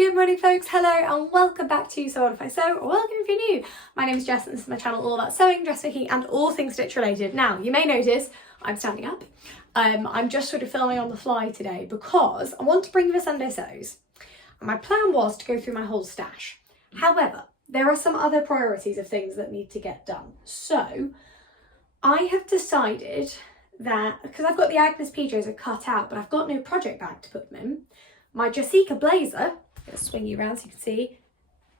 Good morning folks, hello and welcome back to Sew What If I Sew, or welcome if you're new. My name is Jess and this is my channel all about sewing, dressmaking and all things stitch related. Now you may notice I'm standing up. I'm just sort of filming on the fly today because I want to bring you the Sunday sews. And my plan was to go through my whole stash. However, there are some other priorities of things that need to get done. So I have decided that, because I've got the Agnes PJs are cut out but I've got no project bag to put them in, my Jessica blazer, I'll swing you around so you can see,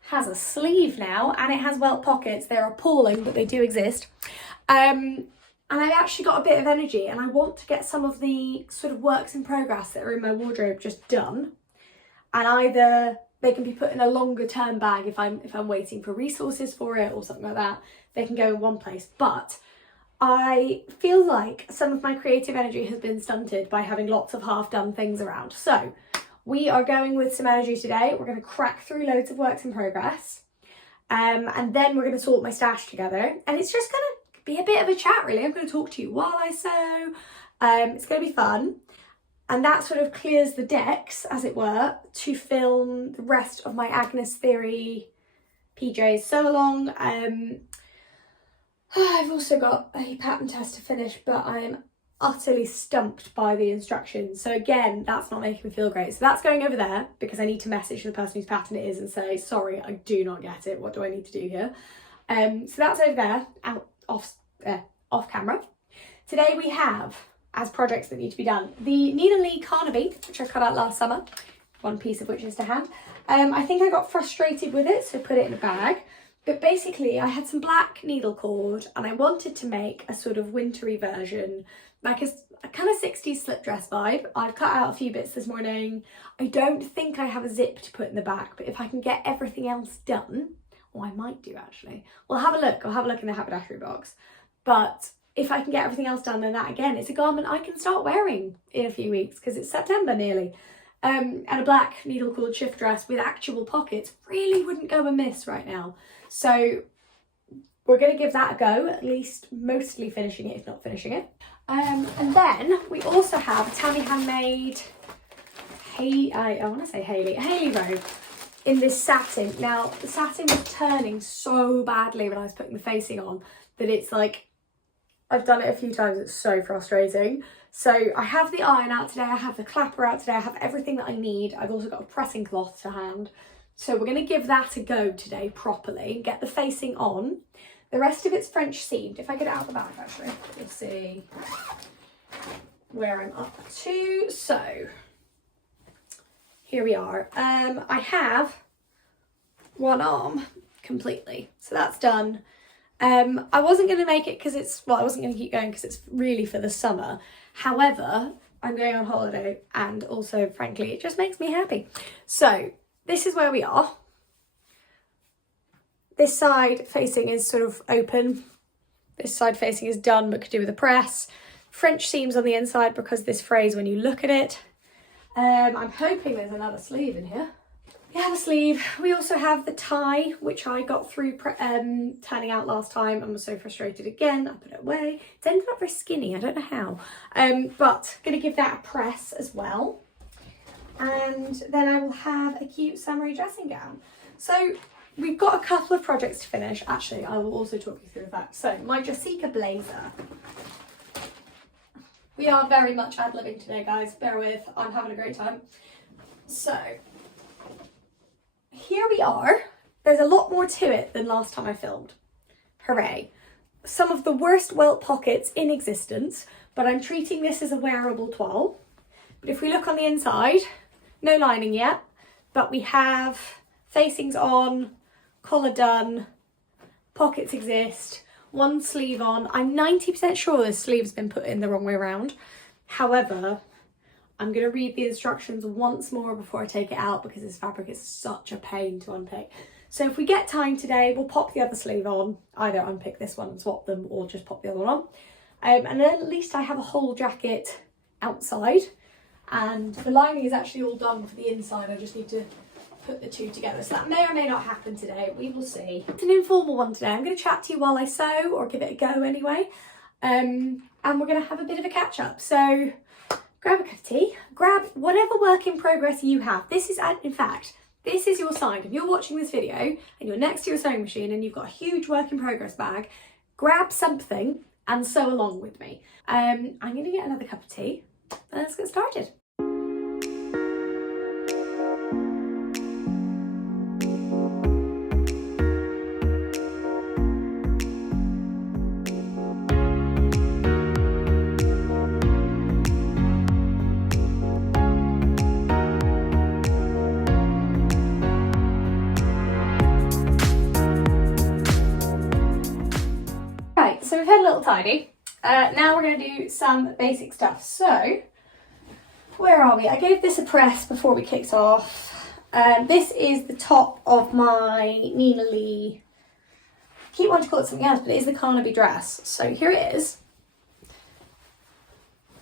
has a sleeve now and it has welt pockets. They're appalling, but they do exist. And I've actually got a bit of energy and I want to get some of the sort of works in progress that are in my wardrobe just done. And either they can be put in a longer term bag if I'm waiting for resources for it or something like that. They can go in one place. But I feel like some of my creative energy has been stunted by having lots of half done things around. So we are going with some energy today. We're going to crack through loads of works in progress. And then we're going to sort my stash together. And it's just going to be a bit of a chat really. I'm going to talk to you while I sew. It's going to be fun. And that sort of clears the decks, as it were, to film the rest of my Agnes Theory PJs sew along. I've also got a pattern test to finish, but I'm utterly stumped by the instructions. So again, that's not making me feel great. So that's going over there because I need to message the person whose pattern it is and say, sorry, I do not get it. What do I need to do here? So that's over there, out off camera. Today we have, as projects that need to be done, the Nina Lee Carnaby, which I cut out last summer, one piece of which is to hand. I think I got frustrated with it, so put it in a bag. But basically I had some black needle cord and I wanted to make a sort of wintry version, like a kind of 60s slip dress vibe. I've cut out a few bits this morning. I don't think I have a zip to put in the back, but if I can get everything else done, or I might do actually. We'll have a look. I'll have a look in the haberdashery box. but if I can get everything else done, then that again, it's a garment I can start wearing in a few weeks because it's September nearly. And a black needle cord shift dress with actual pockets really wouldn't go amiss right now. So we're going to give that a go, at least mostly finishing it, if not finishing it. And then we also have a Tammy Handmade I want to say Haley robe in this satin. Now the satin was turning so badly when I was putting the facing on that it's like, I've done it a few times, it's so frustrating. So I have the iron out today, I have the clapper out today, I have everything that I need. I've also got a pressing cloth to hand. So we're going to give that a go today properly, get the facing on. The rest of it's French seamed. If I get it out of the bag actually, you'll see where I'm up to. So here we are. I have one arm completely, so that's done. I wasn't going to make it because it's, well, I wasn't going to keep going because it's really for the summer. However, I'm going on holiday and also, frankly, it just makes me happy. So this is where we are. This side facing is sort of open. This side facing is done but could do with a press. French seams on the inside because this phrase when you look at it. I'm hoping there's another sleeve in here. We have a sleeve. We also have the tie, which I got through turning out last time and was so frustrated again. I put it away. It's ended up very skinny. I don't know how. But going to give that a press as well. And then I will have a cute summery dressing gown. So we've got a couple of projects to finish. Actually, I will also talk you through that. So my Jessica blazer. We are very much ad-libbing today, guys. Bear with. I'm having a great time. So here we are. There's a lot more to it than last time I filmed. Hooray. Some of the worst welt pockets in existence, but I'm treating this as a wearable toile. But if we look on the inside, no lining yet, but we have facings on, collar done, pockets exist, one sleeve on. I'm 90% sure this sleeve's been put in the wrong way around. However, I'm going to read the instructions once more before I take it out because this fabric is such a pain to unpick. So if we get time today, we'll pop the other sleeve on, either unpick this one and swap them or just pop the other one on. And then at least I have a whole jacket outside. And the lining is actually all done for the inside. I just need to put the two together. So that may or may not happen today. We will see. It's an informal one today. I'm going to chat to you while I sew or give it a go anyway. And we're going to have a bit of a catch up. So grab a cup of tea, grab whatever work in progress you have. This is, in fact, This is your sign. If you're watching this video and you're next to your sewing machine and you've got a huge work in progress bag, grab something and sew along with me. I'm going to get another cup of tea and let's get started. So we've had a little tidy. Now we're going to do some basic stuff. So, where are we? I gave this a press before we kicked off. This is the top of my Nina Lee, I keep wanting to call it something else, but it is the Carnaby dress. So here it is.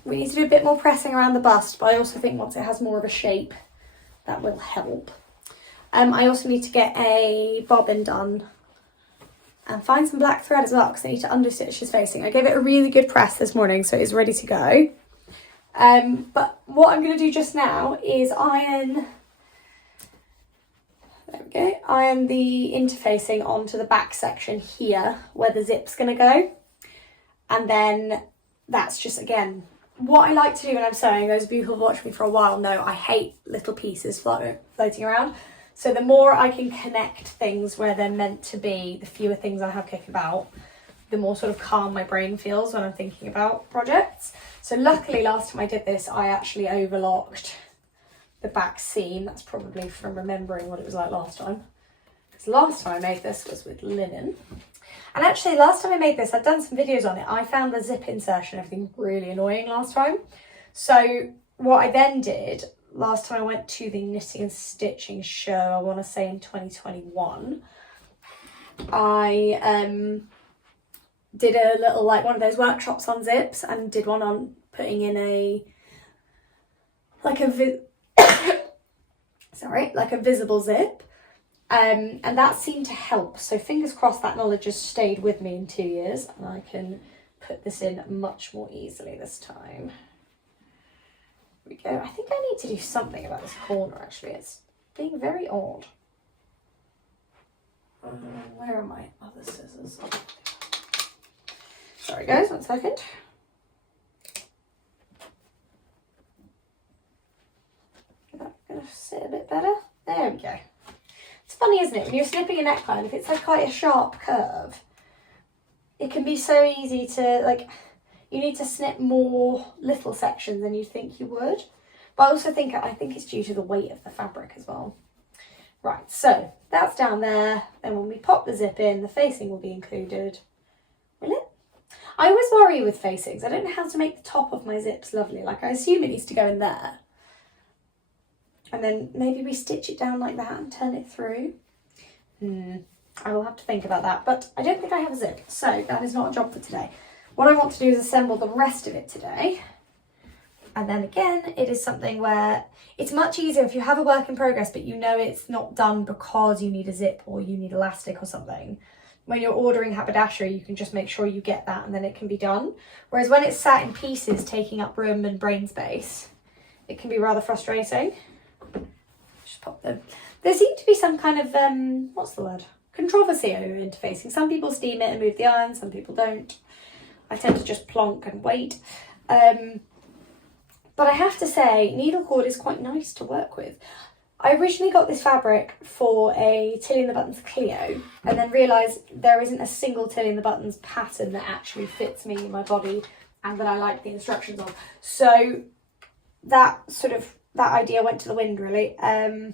We need to do a bit more pressing around the bust, but I also think once it has more of a shape, that will help. I also need to get a bobbin done and find some black thread as well, because I need to understitch this facing. I gave it a really good press this morning, so it's ready to go. But what I'm going to do just now is iron, there we go, iron the interfacing onto the back section here, where the zip's going to go. And then that's just, again, what I like to do when I'm sewing. Those of you who've watched me for a while know I hate little pieces floating around. So the more I can connect things where they're meant to be, the fewer things I have kicking about, the more sort of calm my brain feels when I'm thinking about projects. So luckily last time I did this, I actually overlocked the back seam. That's probably from remembering what it was like last time. Because last time I made this was with linen. And actually last time I made this, I've done some videos on it. I found the zip insertion, everything really annoying last time. So what I then did, last time I went to the knitting and stitching show, I want to say in 2021, I did a little, like, one of those workshops on zips, and did one on putting in a, like a like a visible zip, and that seemed to help. So fingers crossed that knowledge has stayed with me in 2 years and I can put this in much more easily this time. We go. I think I need to do something about this corner, actually. It's being very odd. Where are my other scissors? Sorry guys, 1 second. Is that going to sit a bit better? There we go. It's funny, isn't it? When you're snipping a neckline, if it's like quite a sharp curve, it can be so easy to, like, you need to snip more little sections than you think you would. But I also think, it's due to the weight of the fabric as well. Right, so that's down there. Then when we pop the zip in, the facing will be included. Will it? I always worry with facings. I don't know how to make the top of my zips lovely. Like, I assume it needs to go in there. And then maybe we stitch it down like that and turn it through. I will have to think about that. But I don't think I have a zip, so that is not a job for today. What I want to do is assemble the rest of it today. And then again, it is something where it's much easier if you have a work in progress, but you know it's not done because you need a zip or you need elastic or something. When you're ordering haberdashery, you can just make sure you get that and then it can be done. Whereas when it's sat in pieces, taking up room and brain space, it can be rather frustrating. Just pop them. There seemed to be some kind of, what's the word? Controversy over interfacing. Some people steam it and move the iron, some people don't. I tend to just plonk and wait. But I have to say, needle cord is quite nice to work with. I originally got this fabric for a Tilly and the Buttons Clio, and then realised there isn't a single Tilly and the Buttons pattern that actually fits me and my body and that I like the instructions of. So that idea went to the wind, really. Why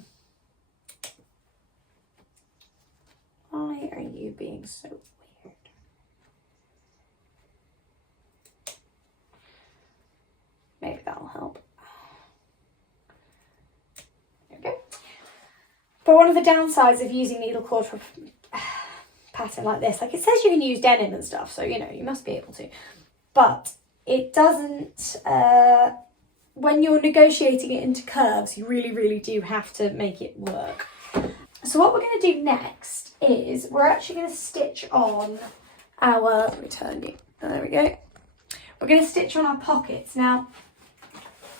are you being so weird? Maybe that'll help. There we go. But one of the downsides of using needle cord for a pattern like this, like, it says you can use denim and stuff, so, you know, you must be able to. But it doesn't, when you're negotiating it into curves, you really, really do have to make it work. So what we're going to do next is we're actually going to stitch on our, let me turn you, there we go. We're going to stitch on our pockets. Now,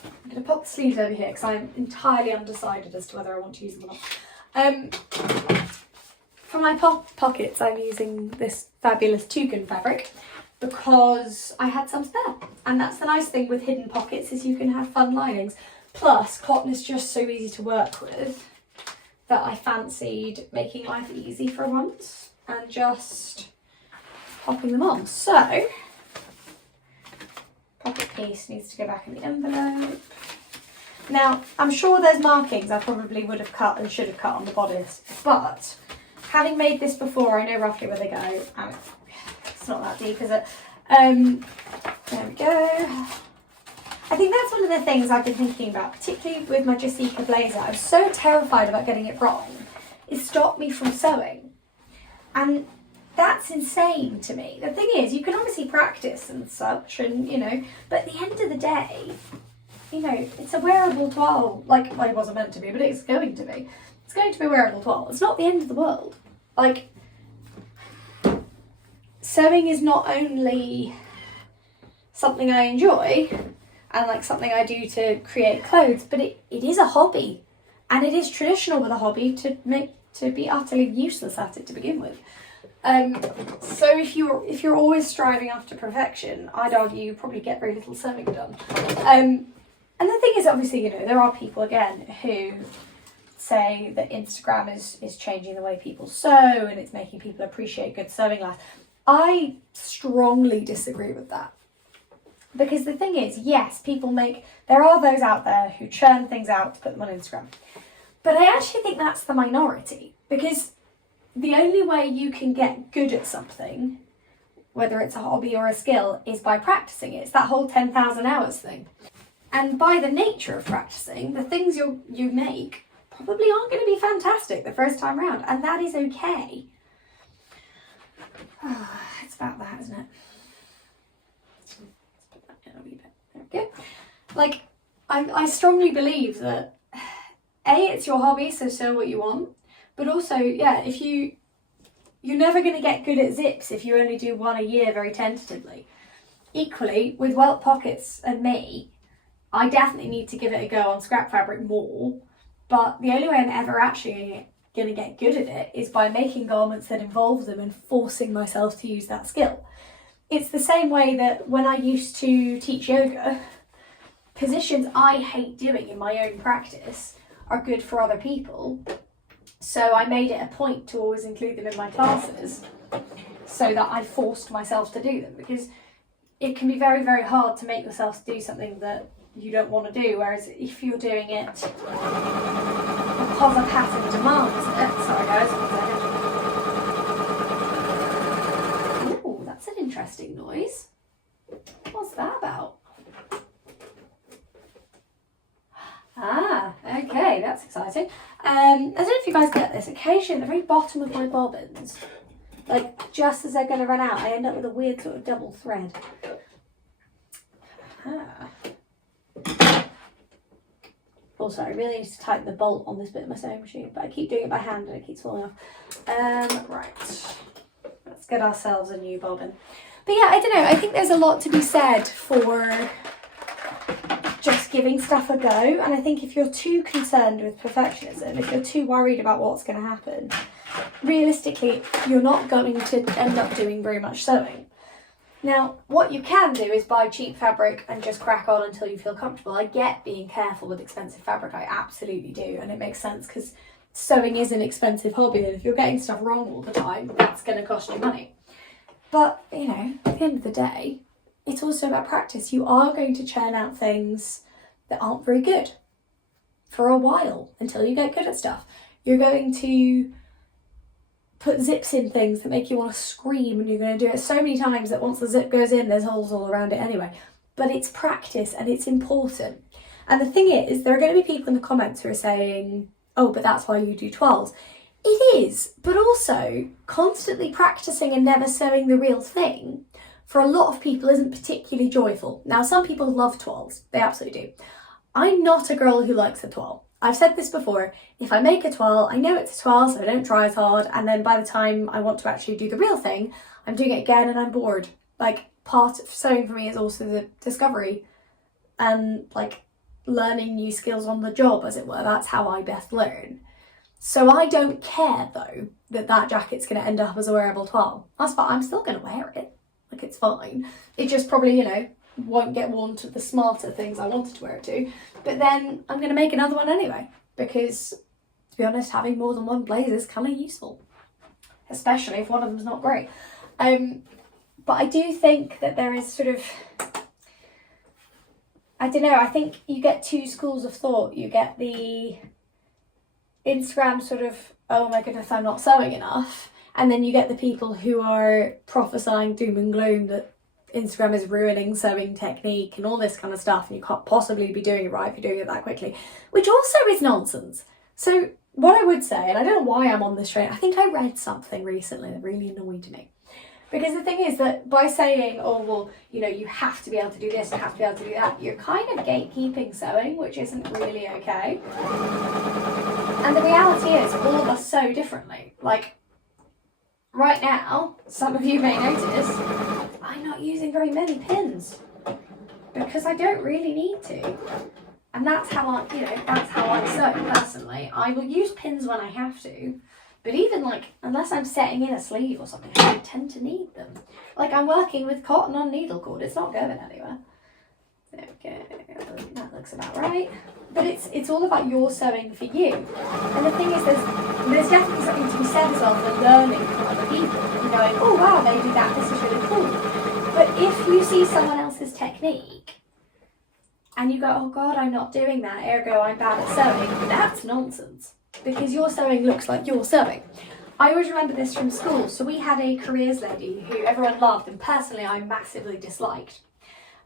I'm going to pop the sleeves over here because I'm entirely undecided as to whether I want to use them or not. For my pockets, I'm using this fabulous toucan fabric because I had some spare. And that's the nice thing with hidden pockets, is you can have fun linings. Plus, cotton is just so easy to work with that I fancied making life easy for once and just popping them on. So, pocket piece needs to go back in the envelope. Now, I'm sure there's markings I probably would have cut and should have cut on the bodice, but having made this before, I know roughly where they go. And it's not that deep, is it? There we go. I think that's one of the things I've been thinking about, particularly with my Jessica blazer. I was so terrified about getting it wrong. It stopped me from sewing. And that's insane to me. The thing is, you can obviously practice and such, and but at the end of the day, it's a wearable toile. Like, well, it wasn't meant to be, but it's going to be. It's going to be a wearable toile. It's not the end of the world. Like, sewing is not only something I enjoy and like something I do to create clothes, but it is a hobby, and it is traditional with a hobby to be utterly useless at it to begin with. So if you're always striving after perfection, I'd argue you probably get very little sewing done. And the thing is, obviously, there are people again who say that Instagram is changing the way people sew and it's making people appreciate good sewing less. I strongly disagree with that. Because the thing is, yes, there are those out there who churn things out to put them on Instagram. But I actually think that's the minority, because the only way you can get good at something, whether it's a hobby or a skill, is by practicing it. It's that whole 10,000 hours thing. And by the nature of practicing, the things you make probably aren't going to be fantastic the first time round, and that is okay. It's about that, isn't it? Let's put that in a wee bit. There we go. Like, I strongly believe that it's your hobby, so sew what you want. But also, yeah, you're never going to get good at zips if you only do one a year very tentatively. Equally, with welt pockets and me, I definitely need to give it a go on scrap fabric more, but the only way I'm ever actually going to get good at it is by making garments that involve them and forcing myself to use that skill. It's the same way that when I used to teach yoga, positions I hate doing in my own practice are good for other people. So I made it a point to always include them in my classes so that I forced myself to do them, because it can be very, very hard to make yourself do something that you don't want to do, whereas if you're doing it because a pattern demands it. Sorry guys, 1 second. Ooh, that's an interesting noise. What's that about? Ah, okay, that's exciting. I don't know if you guys get this. Occasionally, at the very bottom of my bobbins, like just as they're going to run out, I end up with a weird sort of double thread. Also, I really need to tighten the bolt on this bit of my sewing machine, but I keep doing it by hand and it keeps falling off. Right, let's get ourselves a new bobbin. But yeah, I don't know, I think there's a lot to be said for just giving stuff a go, and I think if you're too concerned with perfectionism, if you're too worried about what's going to happen, realistically, you're not going to end up doing very much sewing. Now, what you can do is buy cheap fabric and just crack on until you feel comfortable. I get being careful with expensive fabric, I absolutely do, and it makes sense because sewing is an expensive hobby, and if you're getting stuff wrong all the time, that's going to cost you money. But, at the end of the day, it's also about practice. You are going to churn out things that aren't very good for a while until you get good at stuff. You're going to put zips in things that make you want to scream, and you're going to do it so many times that once the zip goes in, there's holes all around it anyway. But it's practice and it's important. And the thing is, there are going to be people in the comments who are saying, oh, but that's why you do toiles. It is, but also constantly practicing and never sewing the real thing for a lot of people isn't particularly joyful. Now, some people love toiles. They absolutely do. I'm not a girl who likes a toile. I've said this before, if I make a toile, I know it's a toile, so I don't try as hard, and then by the time I want to actually do the real thing, I'm doing it again and I'm bored. Like, part of sewing for me is also the discovery and, like, learning new skills on the job, as it were. That's how I best learn. So I don't care though that jacket's going to end up as a wearable toile. That's fine, I'm still going to wear it. Like, it's fine. It just probably, you know, won't get worn to the smarter things I wanted to wear it to. But then I'm going to make another one anyway, because to be honest, having more than one blazer is kind of useful, especially if one of them's not great. But I do think that there is sort of, I don't know, I think you get two schools of thought. You get the Instagram sort of, oh my goodness, I'm not sewing enough. And then you get the people who are prophesying doom and gloom that Instagram is ruining sewing technique and all this kind of stuff, and you can't possibly be doing it right if you're doing it that quickly, which also is nonsense. So what I would say, and I don't know why I'm on this train, I think I read something recently that really annoyed me. Because the thing is that by saying, oh, well, you know, you have to be able to do this, you have to be able to do that, you're kind of gatekeeping sewing, which isn't really okay. And the reality is, all of us sew differently. Like, right now, some of you may notice, I'm not using very many pins because I don't really need to. And that's how I, you know, that's how I sew personally. I will use pins when I have to, but even like, unless I'm setting in a sleeve or something, I don't tend to need them. Like, I'm working with cotton on needle cord, it's not going anywhere. There we go, that looks about right. But it's all about your sewing for you. And the thing is, there's definitely something to be said as well for learning from other people and going, oh wow, they do that, this is really cool. But if you see someone else's technique and you go, oh God, I'm not doing that, ergo I'm bad at sewing, that's nonsense. Because your sewing looks like you're sewing. I always remember this from school. So we had a careers lady who everyone loved and personally I massively disliked.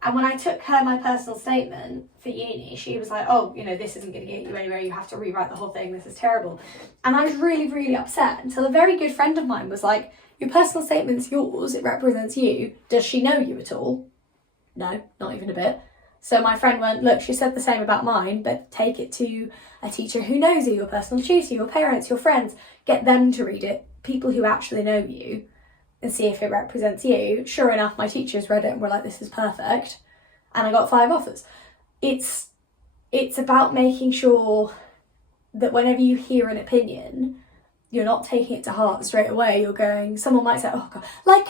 And when I took her my personal statement for uni, she was like, oh, you know, this isn't going to get you anywhere, you have to rewrite the whole thing, this is terrible. And I was really, really upset until a very good friend of mine was like, your personal statement's yours, it represents you. Does she know you at all? No, not even a bit. So my friend went, look, she said the same about mine, but take it to a teacher who knows you, your personal tutor, your parents, your friends. Get them to read it, people who actually know you, and see if it represents you. Sure enough, my teachers read it and were like, this is perfect. And I got 5 offers. It's about making sure that whenever you hear an opinion, you're not taking it to heart straight away. You're going, someone might say, oh God, like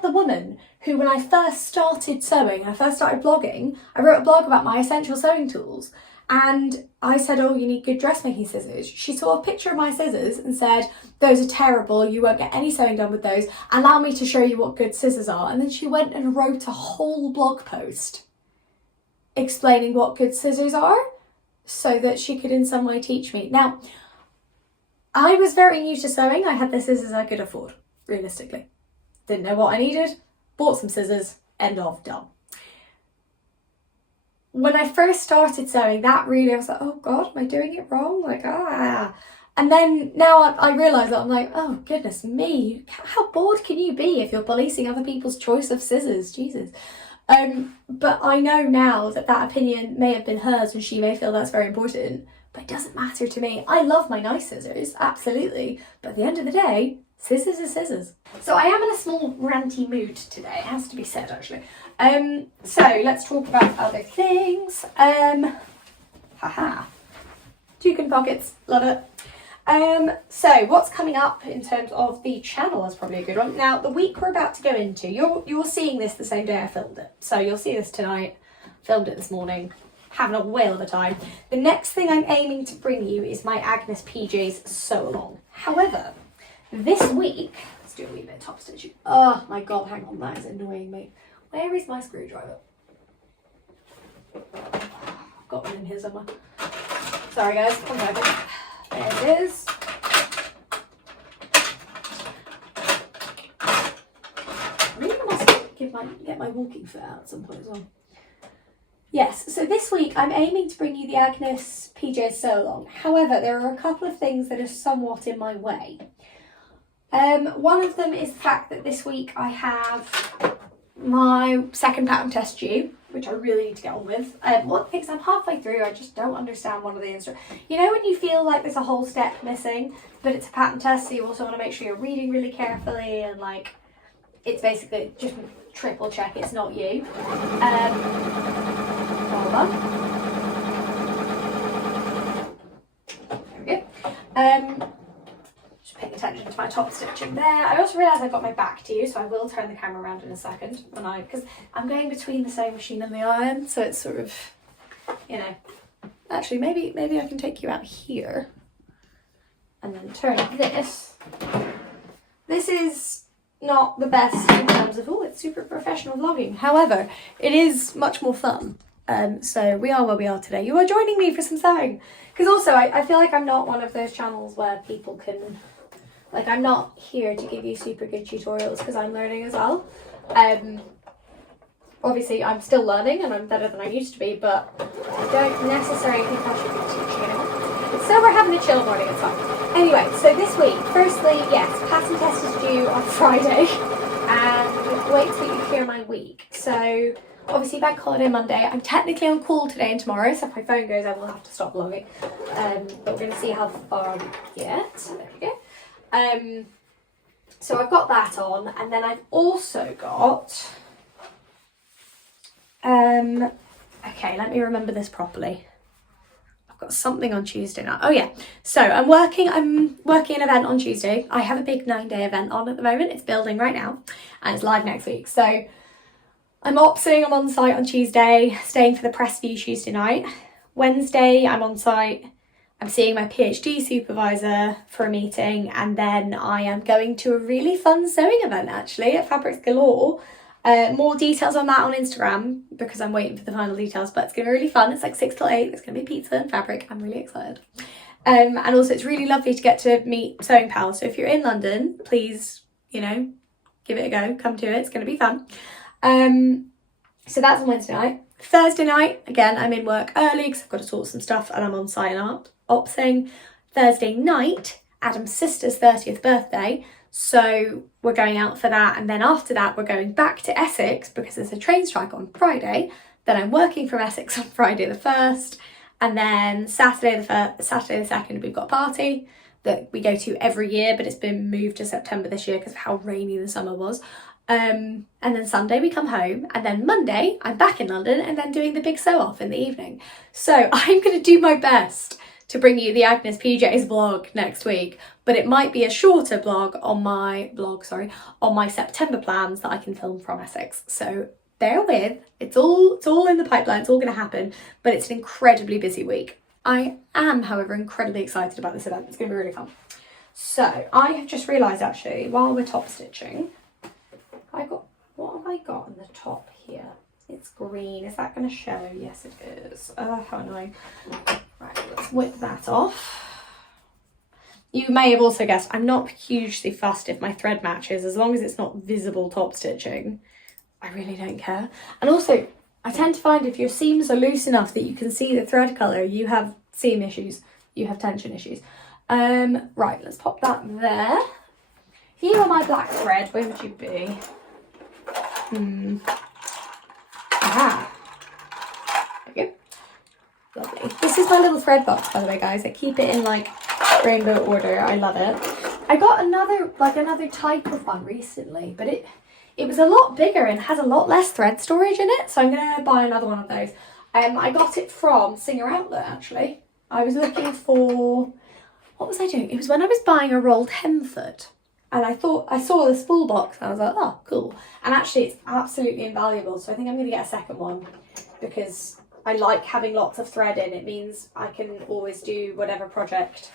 the woman who, when I first started sewing, I first started blogging, I wrote a blog about my essential sewing tools. And I said, oh, you need good dressmaking scissors. She saw a picture of my scissors and said, those are terrible, you won't get any sewing done with those. Allow me to show you what good scissors are. And then she went and wrote a whole blog post explaining what good scissors are so that she could in some way teach me. Now, I was very new to sewing. I had the scissors I could afford, realistically. Didn't know what I needed, bought some scissors, end of, done. When I first started sewing, that really, I was like, oh God, am I doing it wrong? Like, ah. And then now I realise that I'm like, oh goodness me, how bored can you be if you're policing other people's choice of scissors? Jesus. But I know now that opinion may have been hers and she may feel that's very important, but it doesn't matter to me. I love my nice scissors, absolutely. But at the end of the day, scissors are scissors. So I am in a small ranty mood today, it has to be said actually. So let's talk about other things. Haha. Toucan pockets, love it. So what's coming up in terms of the channel is probably a good one. Now, the week we're about to go into, you're seeing this the same day I filmed it. So you'll see this tonight, filmed it this morning, having a whale of a time. The next thing I'm aiming to bring you is my Agnes PJs sew along. However, this week, let's do a wee bit of top stitching. Oh my God, hang on, that is annoying me. Where is my screwdriver? I've got one in here somewhere. Sorry guys, one second. There it is. I really must get my walking foot out at some point as well. Yes, so this week I'm aiming to bring you the Agnes PJs sew along. However, there are a couple of things that are somewhat in my way. One of them is the fact that this week I have my second pattern test due, which I really need to get on with. One thing is I'm halfway through, I just don't understand one of the instructions. You know when you feel like there's a whole step missing, but it's a pattern test, so you also want to make sure you're reading really carefully and like, it's basically just triple check it's not you. Hold on. There we go. Just paying attention to my top stitching there. I also realised I've got my back to you, so I will turn the camera around in a second because I'm going between the sewing machine and the iron, so it's sort of, you know. Actually, maybe I can take you out here and then turn this. This is not the best in terms of, oh, it's super professional vlogging. However, it is much more fun. So we are where we are today. You are joining me for some sewing. Because also, I feel like I'm not one of those channels where people can, like, I'm not here to give you super good tutorials because I'm learning as well. Obviously, I'm still learning and I'm better than I used to be, but I don't necessarily think I should be teaching anyone. So we're having a chill morning, it's fine. Anyway, so this week, firstly, yes, pattern test is due on Friday, and wait till you hear my week. So, obviously, bank holiday Monday. I'm technically on call today and tomorrow, so if my phone goes, I will have to stop vlogging. But we're going to see how far we get. There we go. So I've got that on, and then I've also got... okay, let me remember this properly. I've got something on Tuesday now. Oh yeah, so I'm working an event on Tuesday. I have a big 9-day event on at the moment. It's building right now and it's live next week. So I'm opsing, I'm on site on Tuesday, staying for the press view Tuesday night. Wednesday, I'm on site. I'm seeing my PhD supervisor for a meeting, and then I am going to a really fun sewing event actually at Fabrics Galore. More details on that on Instagram because I'm waiting for the final details, but it's going to be really fun. It's like 6 till 8. There's going to be pizza and fabric. I'm really excited. And also it's really lovely to get to meet sewing pals. So if you're in London, please, you know, give it a go. Come to it. It's going to be fun. So that's on Wednesday night. Thursday night, again, I'm in work early because I've got to sort some stuff and I'm on site and opsing. Thursday night, Adam's sister's 30th birthday. So we're going out for that, and then after that we're going back to Essex because there's a train strike on Friday. Then I'm working from Essex on Friday the 1st, and then Saturday the 2nd we've got a party that we go to every year, but it's been moved to September this year because of how rainy the summer was. And then Sunday we come home, and then Monday I'm back in London and then doing the big sew off in the evening. So I'm going to do my best to bring you the Agnes PJs vlog next week, but it might be a shorter vlog on my September plans that I can film from Essex. So bear with, it's all in the pipeline, it's all going to happen, but it's an incredibly busy week. I am, however, incredibly excited about this event. It's going to be really fun. So I have just realised actually, while we're top stitching, what have I got on the top here? It's green. Is that going to show? Yes, it is. How annoying. Right, let's whip that off. You may have also guessed I'm not hugely fussed if my thread matches, as long as it's not visible top stitching. I really don't care. And also, I tend to find if your seams are loose enough that you can see the thread colour, you have seam issues, you have tension issues. Right, let's pop that there. If you were my black thread, where would you be? Aha. There we go. Lovely. This is my little thread box, by the way, guys. I keep it in like rainbow order. I love it. I got another type of one recently, but it was a lot bigger and has a lot less thread storage in it, so I'm gonna buy another one of those. I got it from Singer Outlet actually. I was looking for, what was I doing? It was when I was buying a rolled hem foot, and I saw the spool box and I was like, oh cool. And actually it's absolutely invaluable, so I think I'm gonna get a second one because I like having lots of thread in. It means I can always do whatever project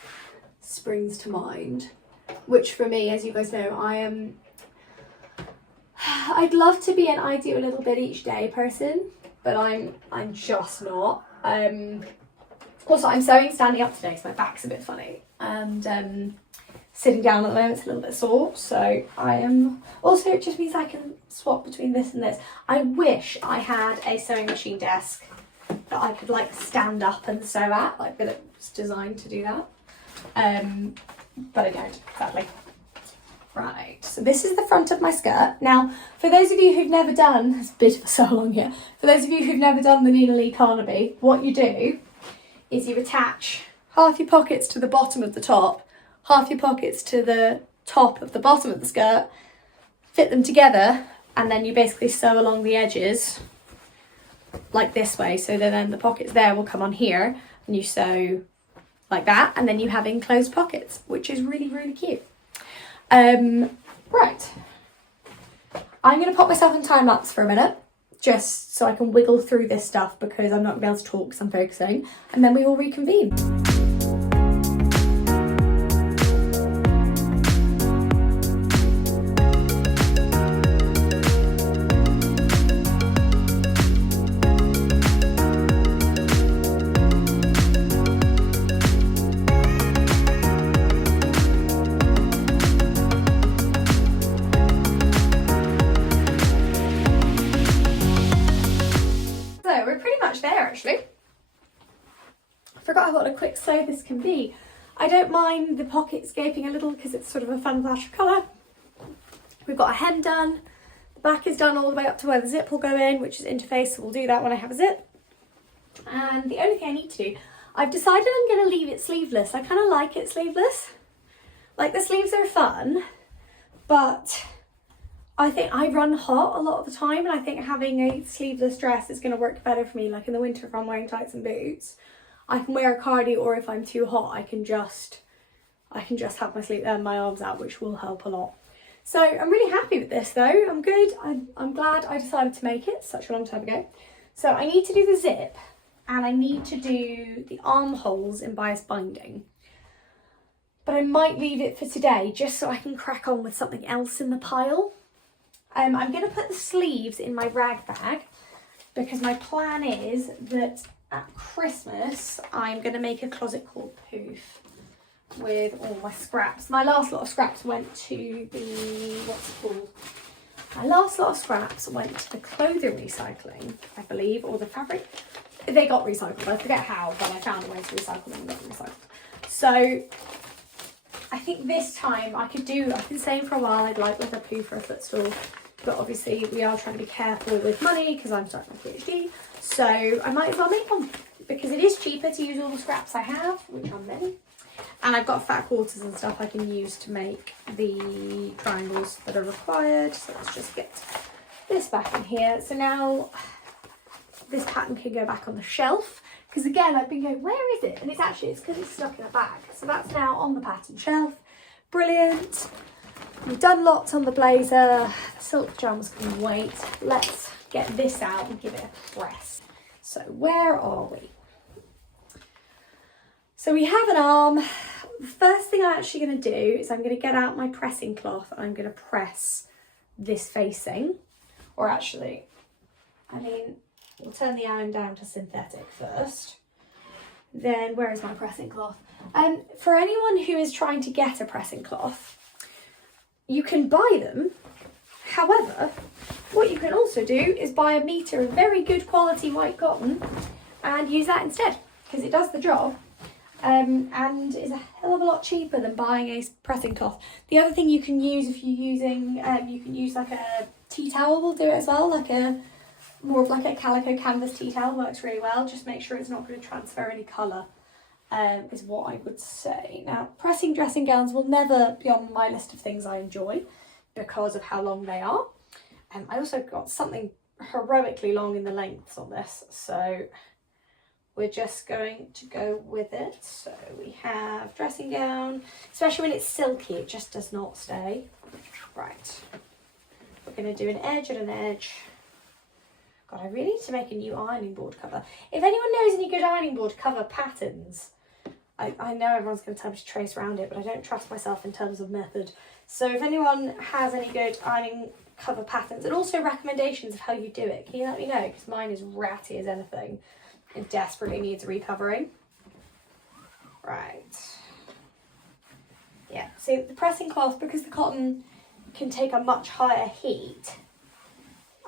springs to mind, which for me, as you guys know, I'd love to be an I do a little bit each day person, but I'm just not. Also, I'm sewing standing up today because my back's a bit funny, and sitting down at the moment it's a little bit sore, so I am also, it just means I can swap between this and this. I wish I had a sewing machine desk that I could like stand up and sew at, like that it was designed to do that, but I don't, sadly. Right, so this is the front of my skirt. Now, for those of you who've never done, it's a bit of a sew along here, for those of you who've never done the Nina Lee Carnaby, what you do is you attach half your pockets to the bottom of the top, half your pockets to the top of the bottom of the skirt, fit them together, and then you basically sew along the edges like this way, so that then the pockets there will come on here, and you sew like that, and then you have enclosed pockets, which is really, really cute. Right, I'm going to pop myself in time lapse for a minute, just so I can wiggle through this stuff because I'm not going to be able to talk because I'm focusing, and then we will reconvene. Forgot what a quick sew this can be. I don't mind the pockets gaping a little because it's sort of a fun flash of colour. We've got a hem done. The back is done all the way up to where the zip will go in, which is interface, so we'll do that when I have a zip. And the only thing I need to do, I've decided I'm going to leave it sleeveless. I kind of like it sleeveless. Like, the sleeves are fun, but I think I run hot a lot of the time, and I think having a sleeveless dress is going to work better for me. Like in the winter, if I'm wearing tights and boots, I can wear a cardi, or if I'm too hot, I can just have my arms out, which will help a lot. So I'm really happy with this though. I'm good. I'm glad I decided to make it such a long time ago. So I need to do the zip, and I need to do the armholes in bias binding. But I might leave it for today just so I can crack on with something else in the pile. I'm going to put the sleeves in my rag bag because my plan is that at Christmas I'm going to make a closet called Poof with all my scraps. My last lot of scraps went to the, what's it called? My last lot of scraps went to the clothing recycling, I believe, or the fabric. They got recycled. I forget how, but I found a way to recycle them and got them recycled. So I think this time I've been saying for a while I'd like a Poof or a footstool, but obviously we are trying to be careful with money because I'm starting my PhD, so I might as well make one because it is cheaper to use all the scraps I have, which are many, and I've got fat quarters and stuff I can use to make the triangles that are required. So let's just get this back in here. So now this pattern can go back on the shelf, because again I've been going, where is it? And it's because it's stuck in a bag. So that's now on the pattern shelf. Brilliant. We've done lots on the blazer. The silk pajamas can wait. Let's get this out and give it a press. So where are we? So we have an arm. The first thing I'm actually going to do is I'm going to get out my pressing cloth and I'm going to press this facing. Or actually, we'll turn the iron down to synthetic first. Then where is my pressing cloth? For anyone who is trying to get a pressing cloth, you can buy them. However, what you can also do is buy a metre of very good quality white cotton and use that instead, because it does the job and is a hell of a lot cheaper than buying a pressing cloth. The other thing you can use if you're using, you can use like a tea towel will do it as well, more of like a calico canvas tea towel works really well. Just make sure it's not going to transfer any colour. Is what I would say. Now, pressing dressing gowns will never be on my list of things I enjoy because of how long they are. I also got something heroically long in the lengths on this, so we're just going to go with it. So we have dressing gown, especially when it's silky, it just does not stay. Right, we're going to do an edge and an edge. God, I really need to make a new ironing board cover. If anyone knows any good ironing board cover patterns, I know everyone's going to tell me to trace around it, but I don't trust myself in terms of method. So if anyone has any good ironing cover patterns and also recommendations of how you do it, can you let me know? Because mine is ratty as anything. It desperately needs recovering. Right. Yeah, so the pressing cloth, because the cotton can take a much higher heat,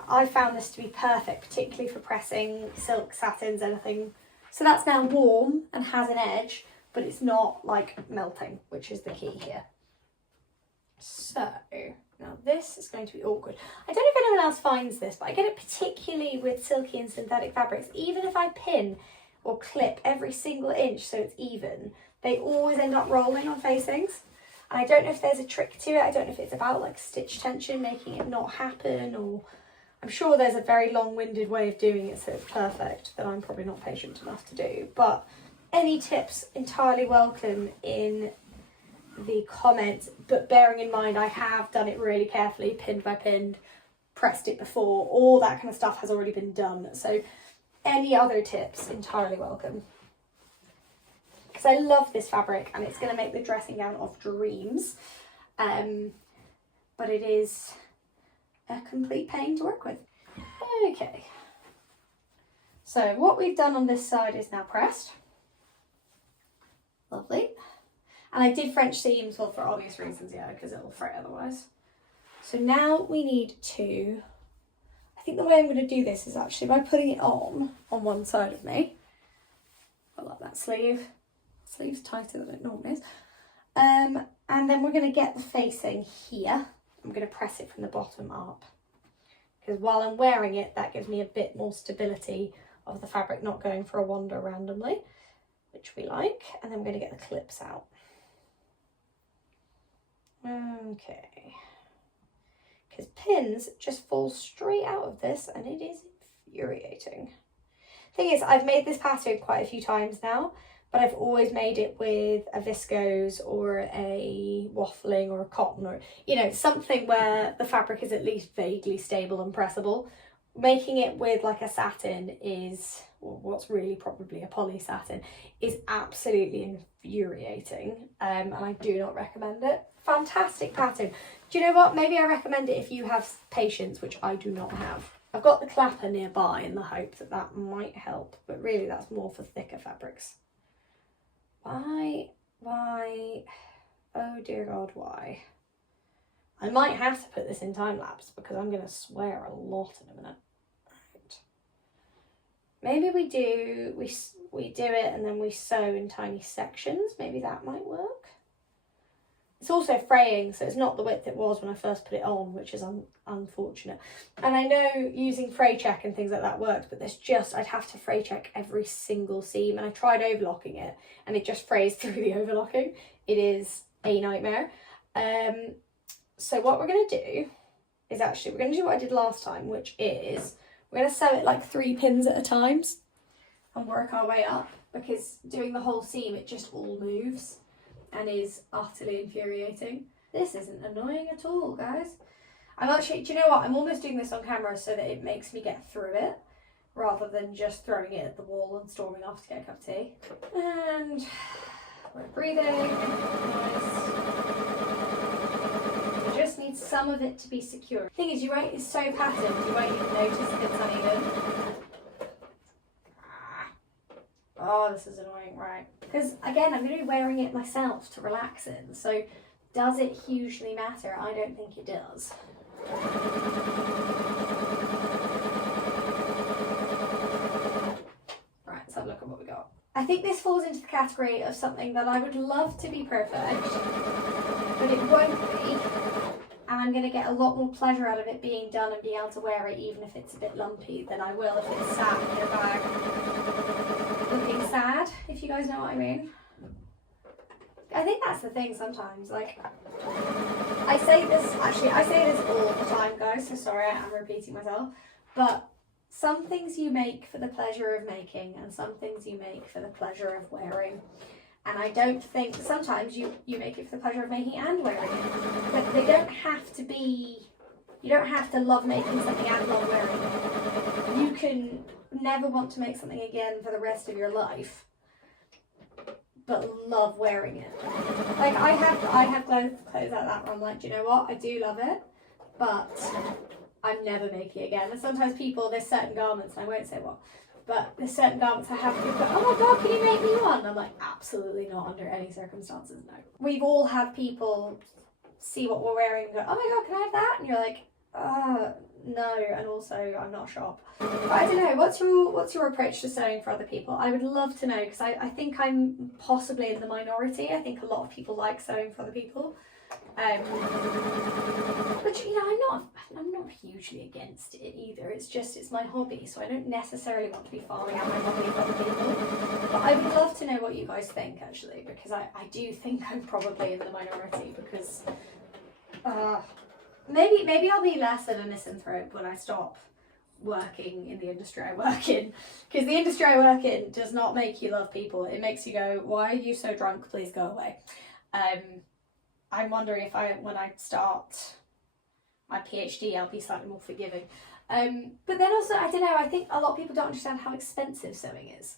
I found this to be perfect, particularly for pressing silk, satins, anything. So that's now warm and has an edge, but it's not like melting, which is the key here. So now this is going to be awkward. I don't know if anyone else finds this, but I get it particularly with silky and synthetic fabrics. Even if I pin or clip every single inch so it's even, they always end up rolling on facings. And I don't know if there's a trick to it. I don't know if it's about like stitch tension, making it not happen, or I'm sure there's a very long-winded way of doing it so it's perfect that I'm probably not patient enough to do. But Any tips entirely welcome in the comments, but bearing in mind I have done it really carefully, pinned by pinned, pressed it before, all that kind of stuff has already been done. So any other tips entirely welcome. Because I love this fabric and it's going to make the dressing gown of dreams. But it is a complete pain to work with. Okay. So what we've done on this side is now pressed. Lovely. And I did French seams, well, for obvious reasons, yeah, because it'll fray otherwise. So now we need to, I think the way I'm going to do this is actually by putting it on one side of me. I love that sleeve. Sleeve's tighter than it normally is. And then we're going to get the facing here. I'm going to press it from the bottom up. Because while I'm wearing it, that gives me a bit more stability of the fabric not going for a wander randomly, which we like. And then we're going to get the clips out. Okay. Because pins just fall straight out of this and it is infuriating. Thing is, I've made this pattern quite a few times now, but I've always made it with a viscose or a waffling or a cotton, or, you know, something where the fabric is at least vaguely stable and pressable. Making it with like a satin is, or what's really probably a poly satin, is absolutely infuriating, and I do not recommend it. Fantastic pattern. Do you know what? Maybe I recommend it if you have patience, which I do not have. I've got the clapper nearby in the hope that that might help, but really that's more for thicker fabrics. Why, oh dear God, why? I might have to put this in time lapse because I'm going to swear a lot in a minute. Right. Maybe we do it and then we sew in tiny sections. Maybe that might work. It's also fraying, so it's not the width it was when I first put it on, which is unfortunate. And I know using fray check and things like that works, but there's just, I'd have to fray check every single seam, and I tried overlocking it and it just frays through the overlocking. It is a nightmare. So what we're going to do is actually, we're going to do what I did last time, which is we're going to sew it like 3 pins at a time and work our way up, because doing the whole seam, it just all moves and is utterly infuriating. This isn't annoying at all, guys. I'm actually, do you know what? I'm almost doing this on camera so that it makes me get through it rather than just throwing it at the wall and storming off to get a cup of tea. And we're breathing. Nice. We just need some of it to be secure. The thing is, it's so patterned, you won't even notice if it's uneven. Oh, this is annoying, right? Because again, I'm going to be wearing it myself to relax in. So does it hugely matter? I don't think it does. Right, let's have a look at what we got. I think this falls into the category of something that I would love to be perfect, but it won't be. And I'm going to get a lot more pleasure out of it being done and being able to wear it, even if it's a bit lumpy, than I will if it's sat in a bag looking sad, if you guys know what I mean. I think that's the thing sometimes, like, I say this all the time, guys, so sorry, I'm repeating myself, but some things you make for the pleasure of making and some things you make for the pleasure of wearing. And I don't think, sometimes you make it for the pleasure of making and wearing it, but they don't have to be, you don't have to love making something and love wearing it. You can never want to make something again for the rest of your life, but love wearing it. Like I have clothes like that where I'm like, do you know what? I do love it, but I'm never making it again. And sometimes there's certain garments, and I won't say what, but there's certain garments I have people go, oh my God, can you make me one? And I'm like, absolutely not, under any circumstances, no. We've all had people see what we're wearing and go, oh my God, can I have that? And you're like, no, and also I'm not a shop. But I don't know, what's your approach to sewing for other people? I would love to know, because I think I'm possibly in the minority. I think a lot of people like sewing for other people. But you know, I'm not hugely against it either. It's my hobby, so I don't necessarily want to be farming out my hobby for other people. But I would love to know what you guys think, actually, because I do think I'm probably in the minority, because maybe I'll be less of a misanthrope when I stop working in the industry I work in, because the industry I work in does not make you love people. It makes you go, why are you so drunk? Please go away. I'm wondering if when I start my PhD, I'll be slightly more forgiving. But then also, I don't know, I think a lot of people don't understand how expensive sewing is.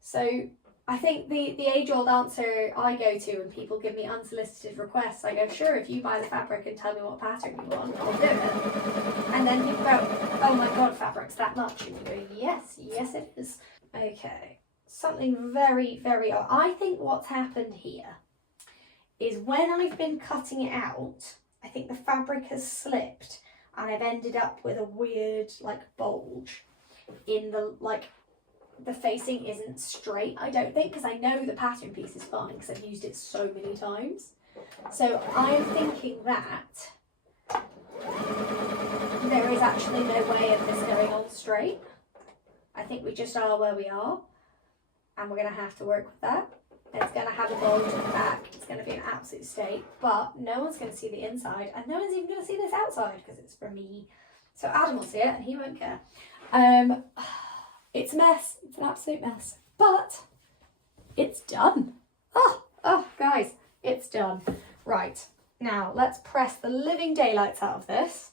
So I think the age-old answer I go to when people give me unsolicited requests, I go, sure, if you buy the fabric and tell me what pattern you want, I'll do it. And then people go, oh my god, fabric's that much. And you go, yes it is. Okay, something very, very odd. I think what's happened here is when I've been cutting it out, I think the fabric has slipped and I've ended up with a weird like bulge in the the facing isn't straight, I don't think, because I know the pattern piece is fine because I've used it so many times. So I'm thinking that there is actually no way of this going on straight. I think we just are where we are and we're going to have to work with that. It's going to have a bulge in the back, it's going to be an absolute state, but no one's going to see the inside and no one's even going to see this outside because it's for me. So Adam will see it and he won't care. It's a mess, it's an absolute mess, but it's done. Oh, guys, it's done. Right, now let's press the living daylights out of this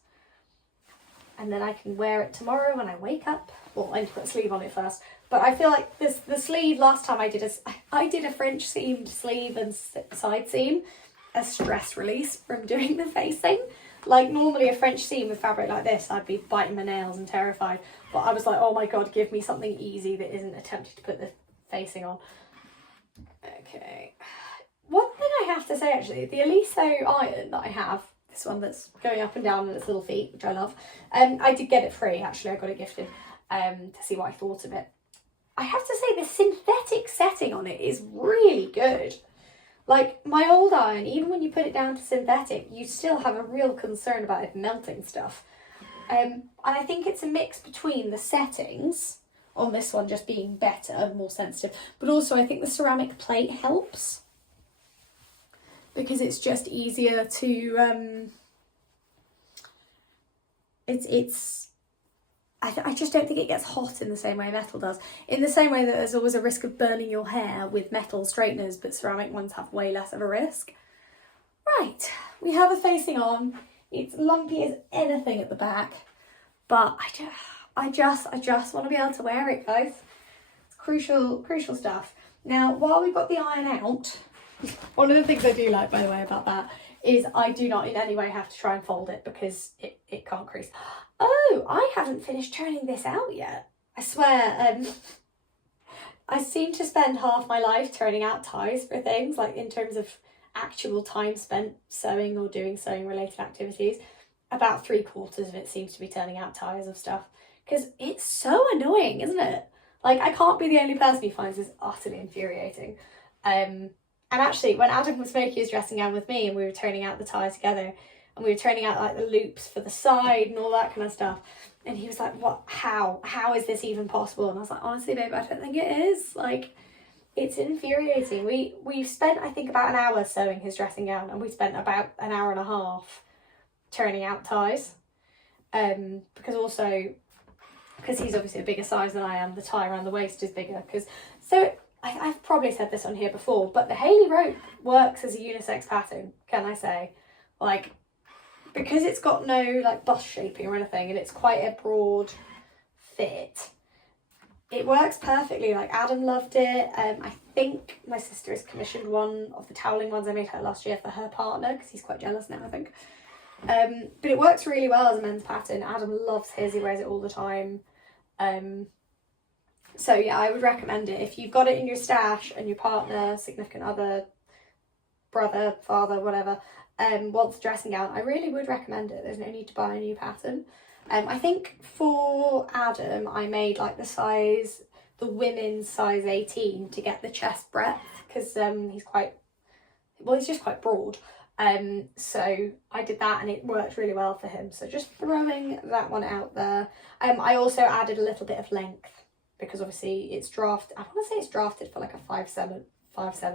and then I can wear it tomorrow when I wake up. Well, I need to put a sleeve on it first, but I feel like the sleeve last time I did a French seamed sleeve and side seam as stress release from doing the facing. Like normally a French seam with fabric like this, I'd be biting my nails and terrified. But I was like, oh my god, give me something easy that isn't attempting to put the facing on. Okay. One thing I have to say actually, the Aliso iron that I have, this one that's going up and down on its little feet, which I love, I did get it free actually, I got it gifted to see what I thought of it. I have to say the synthetic setting on it is really good. Like my old iron, even when you put it down to synthetic, you still have a real concern about it melting stuff. And I think it's a mix between the settings on this one just being better and more sensitive, but also I think the ceramic plate helps because it's just easier to, I just don't think it gets hot in the same way metal does. In the same way that there's always a risk of burning your hair with metal straighteners, but ceramic ones have way less of a risk. Right, we have a facing on. It's lumpy as anything at the back, but I just want to be able to wear it, guys. It's crucial stuff. Now, while we've got the iron out, one of the things I do like, by the way, about that is I do not in any way have to try and fold it because it can't crease. Oh, I haven't finished turning this out yet. I swear, I seem to spend half my life turning out ties for things, like in terms of actual time spent sewing or doing sewing related activities. About 3/4 of it seems to be turning out ties of stuff because it's so annoying, isn't it? Like I can't be the only person who finds this utterly infuriating. And actually when Adam was making his dressing gown with me and we were turning out the ties together and we were turning out like the loops for the side and all that kind of stuff, and he was like, what, how is this even possible? And I was like, honestly babe, I don't think it is. Like, it's infuriating. We've spent I think about an hour sewing his dressing gown and we spent about an hour and a half turning out ties, because he's obviously a bigger size than I am, the tie around the waist is bigger. Because so I've probably said this on here before, but the Hayley rope works as a unisex pattern, can I say? Like, because it's got no like bust shaping or anything and it's quite a broad fit, it works perfectly. Like Adam loved it. I think my sister has commissioned one of the toweling ones I made her last year for her partner because he's quite jealous now, I think. But it works really well as a men's pattern. Adam loves his, he wears it all the time. So yeah, I would recommend it. If you've got it in your stash and your partner, significant other, brother, father, whatever, wants a dressing gown, I really would recommend it. There's no need to buy a new pattern. I think for Adam, I made like the women's size 18 to get the chest breadth because he's just quite broad. So I did that and it worked really well for him. So just throwing that one out there. I also added a little bit of length because obviously it's drafted. I want to say it's drafted for like a 5'7"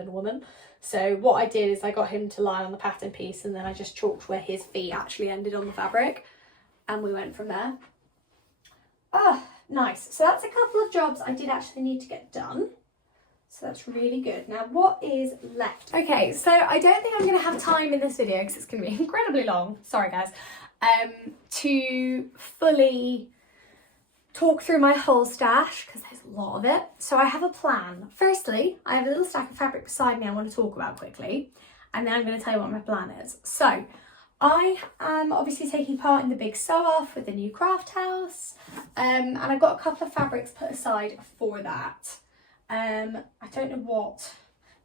woman. So what I did is I got him to lie on the pattern piece and then I just chalked where his feet actually ended on the fabric and we went from there. nice. So that's a couple of jobs I did actually need to get done. So that's really good. Now, what is left? Okay, so I don't think I'm going to have time in this video, because it's going to be incredibly long, sorry guys, to fully talk through my whole stash, because there's a lot of it. So I have a plan. Firstly, I have a little stack of fabric beside me I want to talk about quickly, and then I'm going to tell you what my plan is. So I am obviously taking part in the big sew off with the new craft house, and I've got a couple of fabrics put aside for that. I don't know what.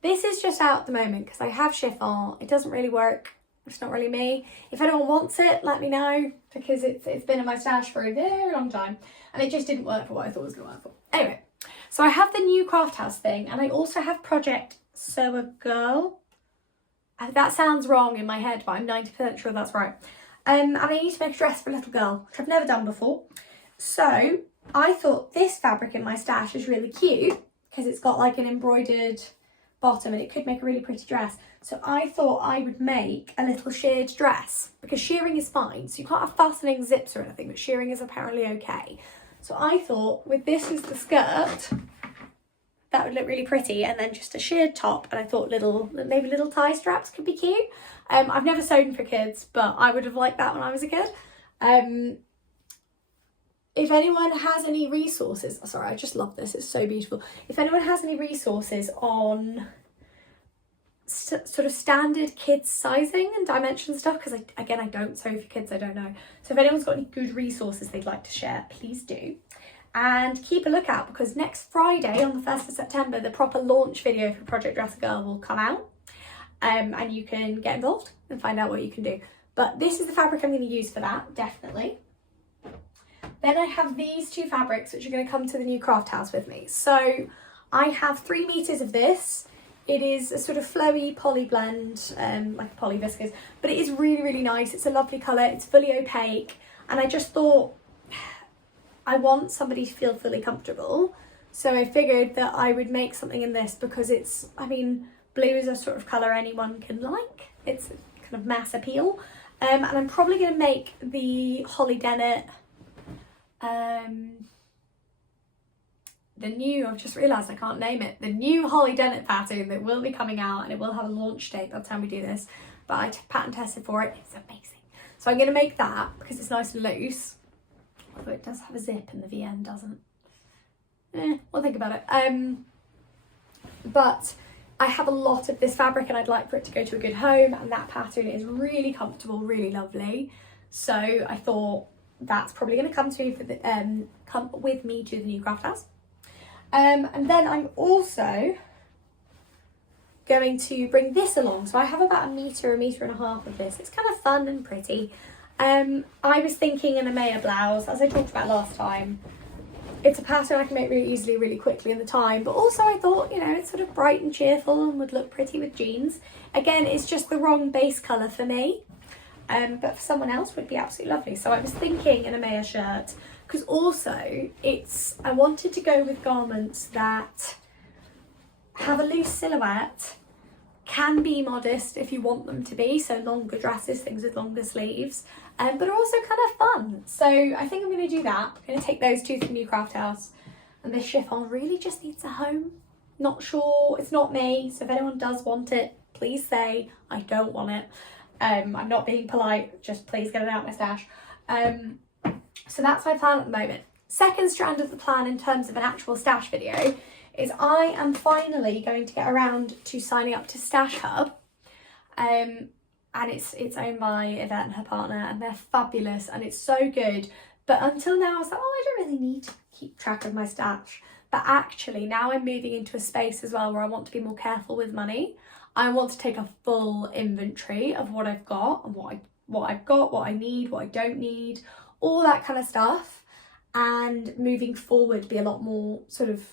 This is just out at the moment because I have chiffon. It doesn't really work. It's not really me. If anyone wants it, let me know, because it's been in my stash for a very long time and it just didn't work for what I thought it was going to work for. Anyway, so I have the new craft house thing, and I also have Project Sew a Girl. That sounds wrong in my head, but I'm 90% sure that's right. And I need to make a dress for a little girl, which I've never done before. So I thought this fabric in my stash is really cute, because it's got like an embroidered bottom and it could make a really pretty dress. So I thought I would make a little sheared dress, because shearing is fine. So you can't have fastening zips or anything, but shearing is apparently okay. So I thought with this as the skirt, that would look really pretty, and then just a sheared top. And I thought maybe little tie straps could be cute. I've never sewn for kids, but I would have liked that when I was a kid. If anyone has any resources, sorry, I just love this, it's so beautiful. If anyone has any resources on sort of standard kids sizing and dimension stuff, because I don't sew for kids, I don't know. So if anyone's got any good resources they'd like to share, please do. And keep a lookout, because next Friday on the 1st of September, the proper launch video for Project Dress a Girl will come out. And you can get involved and find out what you can do. But this is the fabric I'm going to use for that, definitely. Then I have these two fabrics which are going to come to the new craft house with me. So I have 3 meters of this. It is a sort of flowy poly blend, like a poly viscose, but it is really, really nice. It's a lovely colour. It's fully opaque. And I just thought I want somebody to feel fully comfortable. So I figured that I would make something in this, because it's, I mean, blue is a sort of colour anyone can like. It's kind of mass appeal. And I'm probably going to make the Holly Dennett, I've just realised I can't name it, the new Holly Dennett pattern that will be coming out, and it will have a launch date by the time we do this, but I pattern tested for it. It's amazing. So I'm going to make that because it's nice and loose, although it does have a zip and the VN doesn't. We'll think about it. But I have a lot of this fabric and I'd like for it to go to a good home, and that pattern is really comfortable, really lovely. So I thought that's probably going to come to me for the come with me to the new craft house. And then I'm also going to bring this along. So I have about a meter and a half of this. It's kind of fun and pretty. I was thinking an Amaya blouse, as I talked about last time. It's a pattern I can make really easily, really quickly in the time, but also I thought, you know, it's sort of bright and cheerful and would look pretty with jeans. Again, it's just the wrong base colour for me, but for someone else would be absolutely lovely. So I was thinking an Amaya shirt, because also I wanted to go with garments that have a loose silhouette, can be modest if you want them to be, so longer dresses, things with longer sleeves, but are also kind of fun. So I think I'm going to do that. I'm going to take those two to the new craft house, and this chiffon really just needs a home. Not sure, it's not me, so if anyone does want it, please say I don't want it. I'm not being polite, just please get it out of my stash. So that's my plan at the moment. Second strand of the plan in terms of an actual stash video is I am finally going to get around to signing up to Stash Hub. And it's owned by Yvette and her partner, and they're fabulous and it's so good. But until now I was like, oh, I don't really need to keep track of my stash. But actually now I'm moving into a space as well where I want to be more careful with money. I want to take a full inventory of what I've got and what I need, what I don't need, all that kind of stuff. And moving forward, be a lot more sort of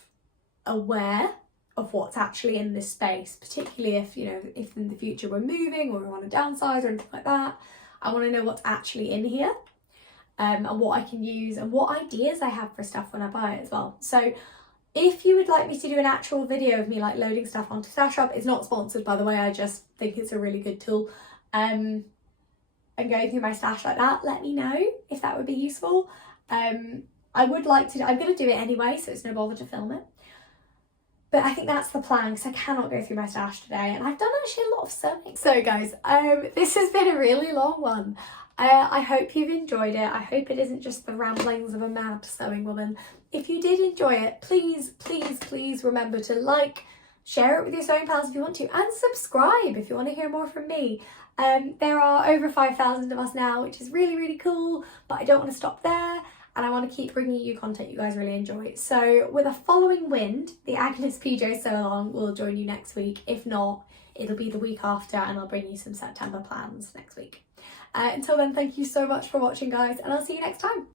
aware of what's actually in this space, particularly if, you know, if in the future we're moving or we want to downsize or anything like that. I want to know what's actually in here, and what I can use and what ideas I have for stuff when I buy it as well. So if you would like me to do an actual video of me like loading stuff onto Stash Hub, it's not sponsored by the way, I just think it's a really good tool, and going through my stash like that, let me know if that would be useful. I would like to, I'm going to do it anyway, so it's no bother to film it. But I think that's the plan, because I cannot go through my stash today, and I've done actually a lot of sewing. So guys, this has been a really long one. I hope you've enjoyed it. I hope it isn't just the ramblings of a mad sewing woman. If you did enjoy it, please, please, please remember to like, share it with your sewing pals if you want to, and subscribe if you want to hear more from me. There are over 5,000 of us now, which is really, really cool, but I don't want to stop there. And I want to keep bringing you content you guys really enjoy. So with a following wind, the Agnes PJ Sew Along will join you next week. If not, it'll be the week after, and I'll bring you some September plans next week. Until then, thank you so much for watching, guys, and I'll see you next time.